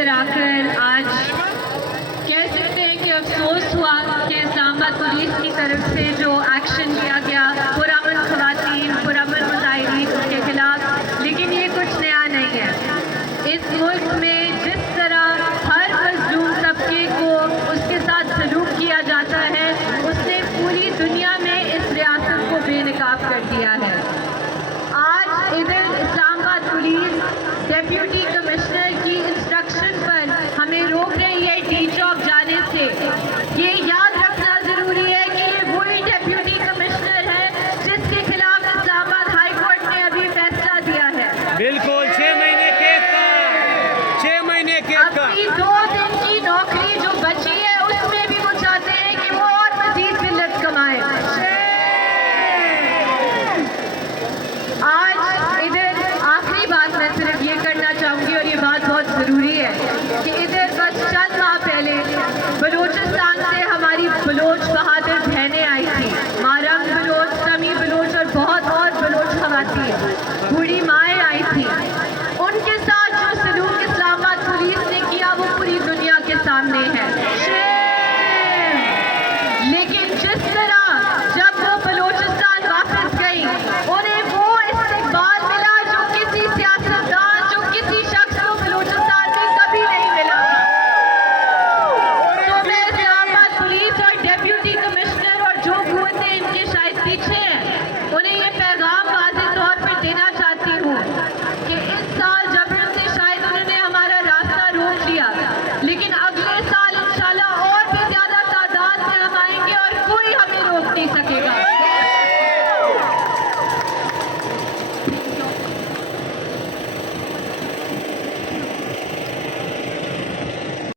इधर आकर आज कह सकते हैं कि अफसोस हुआ कि इस्लामाबाद पुलिस की तरफ से जो एक्शन लिया गया पुरअमन ख़वातीन पुरअमन मुजाहिरीन के खिलाफ, लेकिन ये कुछ नया नहीं है। इस मुल्क में जिस तरह हर मजलूम तबके को उसके साथ सलूक किया जाता है, उसने पूरी दुनिया में इस रियासत को बेनकाब कर दिया है। आज इधर इस्लामाबाद पुलिस डेप्यूटी कमिश्नर की इंस्ट्रक्शन पर हमें रोक रही है टी चौक जाने से। ये याद रखना ज़रूरी है कि ये वही डेप्यूटी कमिश्नर है जिसके खिलाफ इस्लामाबाद हाई कोर्ट ने अभी फैसला दिया है। बिल्कुल 6 महीने कैद का, 6 महीने कैद का। अपनी 2 दिन की नौकरी जो बची है उसमें भी वो चाहते हैं कि वो और मजीद मिल्लत कमाए। आज इधर आखिरी बात मैं सिर्फ ये करना चाहूँगी और ये बात बहुत ज़रूरी है कि इधर बस चंद माह पहले बलूचिस्तान से हमारी बलोच बहादुर बहनें आई थी, मारंग बलोच, तमी बलोच और बहुत और बलोच ख़वातीन, बूढ़ी माएँ आई थी। उनके साथ जो सलूक इस्लामाबाद पुलिस ने किया वो पूरी दुनिया के सामने है।